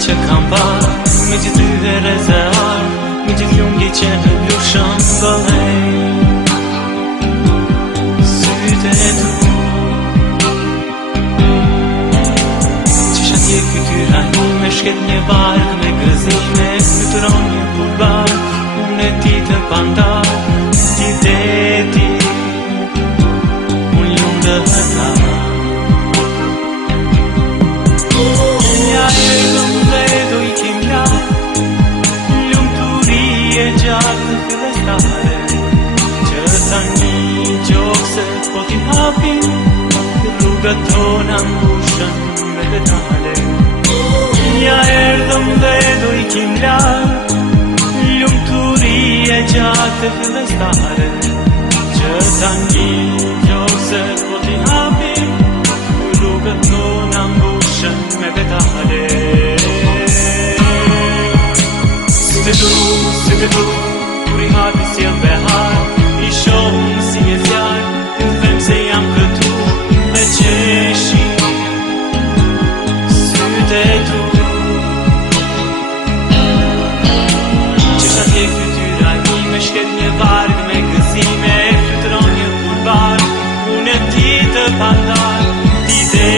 që kam parë, me gjithë ty e rezervar, me gjithë ljungi që në blushëm bëhej. Sytë e tu Qisha tje fytyra ime, shket një bark me gëzime, fluturon një pulbar, unë e ti të pandar, ti dhe ti, unë ljumë dhe ta. Nja erdhëm dhe do i kim lartë, lumëturi e gjatë në fillestare, që tani gjokse po t'i hapim, rrugët tona mbushën me detale. Nja erdhëm dhe do i kim lartë, lumëturi e gjatë në fillestare, që tani gjokse po t'i hapim, rrugët tona mbushën me detale. Sytë tu, kur i hapi si e behar, i shohëm si e zjarë, të them se jam këtu me qeshi. Sytë tu, qesha tje fytyra ime, shket një varg me gëzime, fluturon një pulbar, unë e ti të pandar, ti dhe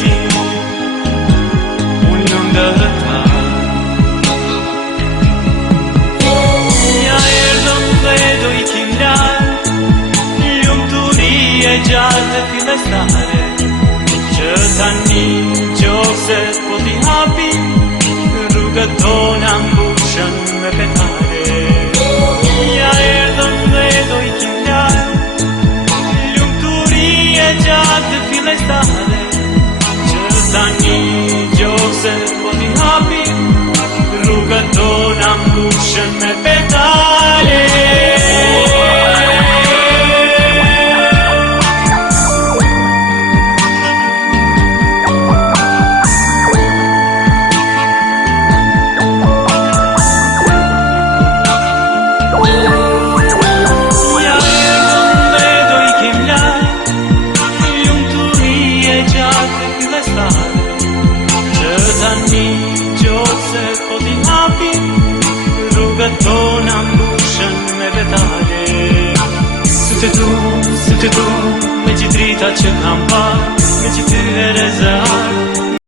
ti, unë ljumë dhe ta. Nja erdhëm dhe do i kim lartë, lumëturi e gjatë dhe fillestare, që tani gjokset po t'i hapi, rrugët tona mbushën me petare. Nja erdhëm dhe do i kim lartë, lumëturi e gjatë dhe fillestare, që tani gjokset po t'i hapi, rrugët tona mbushën me petale. Rrugët tona mbushën me detale. Sytë tu, me gjithë drita që kam parë, me gjithë ty e rezervar,